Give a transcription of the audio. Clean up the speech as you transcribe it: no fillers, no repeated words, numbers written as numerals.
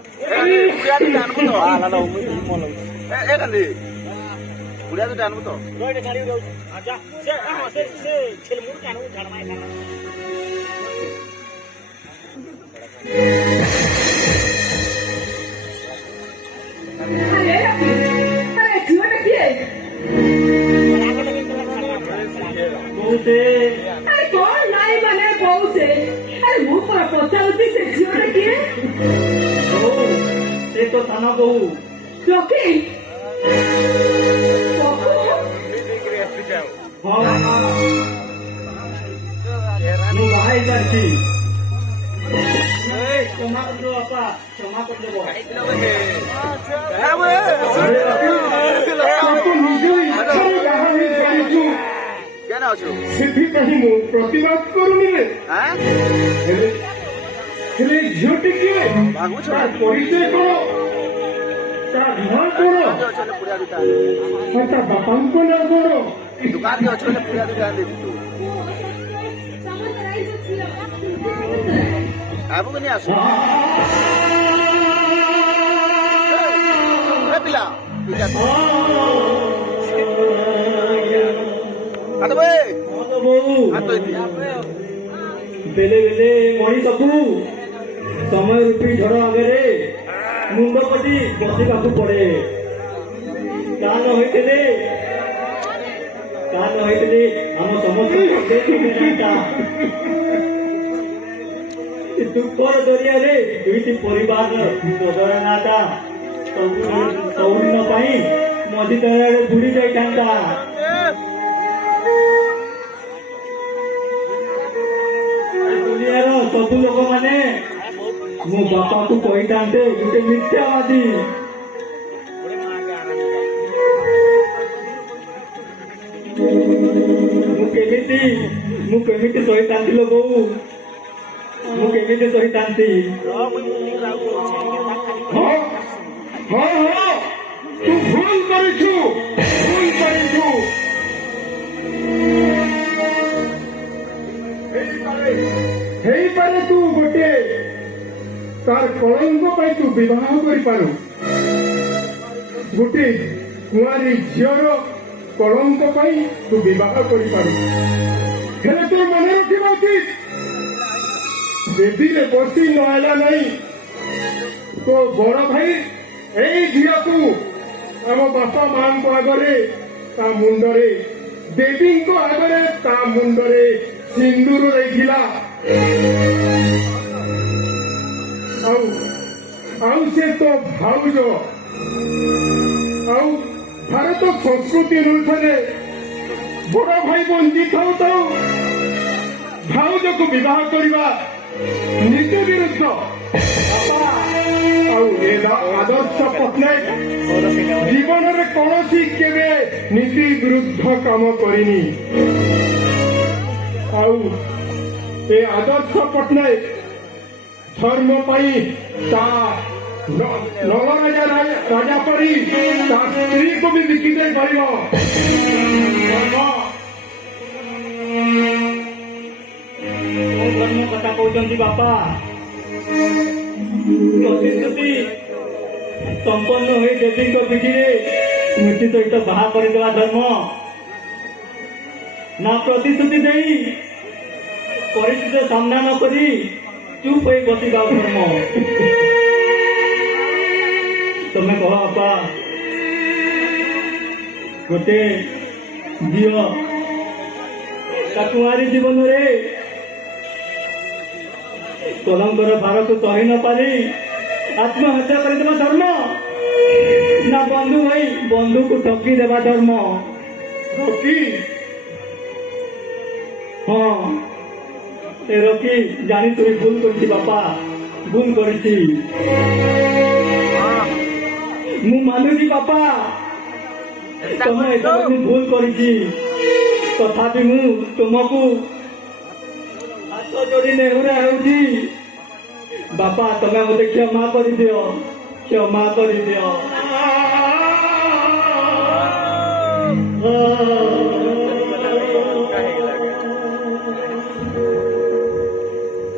बुढ़िया तो जानबो तो आला लो मुई मन ए कांदी बुढ़िया तो जानबो तो रोइटे गाड़ी जाऊ जा से हां से छेल मुर जानू झाड़माय ना अरे जीवन किए बहुते अरे कौन लाई बने बहु से अरे मुंह पर पचाउती से जीवन किए से तो थाना बहु लोकी हाँ ମୁଁ ବାହା ହେଇପାରିଛି କ୍ଷମା କରିଦେବ ବାପା କ୍ଷମା କରିଦେବ केना अछु ସେଥିପାଇଁ ମୁଁ ପ୍ରତିବାଦ କରୁନି ରେ ହେଲେ ଝିଅଟି କିଏ भागु ତା ପରିଚୟ କଣ ତା ନାଁ କଣ छले बुढ़िया दुटा ଆଉ ତା ବାପାଙ୍କ ନାଁ କଣ दुकान के छले बुढ़िया दुटा दे तू आबो के नहीं आसु ए पिला पिला आतो बे ବହୁ आतो इति ବେଲେ ବେଲେ ମଣିଷକୁ ସମୟ ରୂପୀ ଝଡ଼ ଆଗରେ ମୁଣ୍ଡ ପୋତି ବସିବାକୁ ପଡେ ତା ନ ହୋଇଥିଲେ ଆମ ସମସ୍ତଙ୍କ ଦୁଃଖର ଦରିଆରେ ଦୁଇଟି ପରିବାରର ପ୍ରଦରଣାଟା ସବୁଦିନ ପାଇଁ ମଝି ଦରିଆରେ ବୁଡି ଯାଇଥାନ୍ତା ଦୁନିଆର ସବୁ ଲୋକମାନେ ମୋ ବାପାକୁ କହିଥାନ୍ତେ ଗୋଟେ ମିଥ୍ୟାବାଦୀ ମୁଁ କେମିତି ସହିଥାନ୍ତି ଲୋ ବୋଉ ମୁଁ କେମିତି ସହିଥାନ୍ତି ହଁ ହଁ ହଁ ତୁ ଭୁଲ କରିଛୁ ହେଇପାରେ ତୁ ଗୋଟିଏ ତାର କଳଙ୍କ ପାଇଁ ତୁ ବିବାହ କରିପାରୁ ଗୋଟିଏ କୁଆରୀ ଝିଅର କଳଙ୍କ ପାଇଁ ତୁ ବିବାହ କରିପାରୁ ହେଲେ ତୁ ମନେ ରଖିବା ଉଚିତ ବେଦିରେ ବସି ନହେଲା ନାହିଁ ତୋ ବଡ ଭାଇ ଏଇ ଝିଅକୁ ଆମ ବାପା ମାଙ୍କ ଆଗରେ ତା ମୁଣ୍ଡରେ ଦେବୀଙ୍କ ଆଗରେ ତା ମୁଣ୍ଡରେ ସିନ୍ଦୁର ଦେଇଥିଲା ଆଉ ସେ ତୋ ଭାଉଜ ଆଉ ଭାରତ ସଂସ୍କୃତି ଅନୁସାରେ ବଡ ଭାଇ ବଞ୍ଚି ଥାଉ ଭାଉଜକୁ ବିବାହ କରିବା ନୀତି ବିରୁଦ୍ଧ ଆଉ ଆଦର୍ଶ ପଟ୍ଟନାୟକ ଜୀବନରେ କୌଣସି କେବେ ନୀତି ବିରୁଦ୍ଧ କାମ କରିନି ଆଉ ଏ ଆଦର୍ଶ ପଟ୍ଟନାୟକ ଧର୍ମ ପାଇଁ ତା ରାଜା ପରି ତା ସ୍ତ୍ରୀକୁ ବି ବିକି ଦେଇ ପାରିବ ଧର୍ମ କଥା କହୁଛନ୍ତି ବାପା ପ୍ରତିଶ୍ରୁତି ସମ୍ପନ୍ନ ହୋଇ ଦେବୀଙ୍କ ପିଠିରେ ସ୍ମୃତି ସହିତ ବାହା କରିଦେବା ଧର୍ମ ନା ପ୍ରତିଶ୍ରୁତି ଦେଇ ପରିସ୍ଥିତିର ସାମ୍ନା ନ କରି ଚୁପ୍ ହୋଇ ବସିବା ଧର୍ମ ତମେ କହ ବାପା ଗୋଟେ ଝିଅ ତା କୁଆରୀ ଜୀବନରେ କଲଙ୍କର ଭାରକୁ ସହି ନ ପାରି ଆତ୍ମହତ୍ୟା କରିଦେବା ଧର୍ମ ନା ବନ୍ଧୁ ଭାଇ ବନ୍ଧୁକୁ ଠକି ଦେବା ଧର୍ମ ରକି ହଁ ଏ ରକି ଜାଣି ତୁଇ ଭୁଲ କରିଛି ବାପା ଭୁଲ କରିଛି ମୁଁ ମାନୁଛି ବାପା ତମେ ଏସବୁ ଭୁଲ କରିଛି ତଥାପି ମୁଁ ତୁମକୁ ହାତ ଯୋଡ଼ି ନେହୁରା ହେଉଛି ବାପା ତମେ ମୋତେ କ୍ଷମା କରିଦିଅ କ୍ଷମା କରିଦିଅ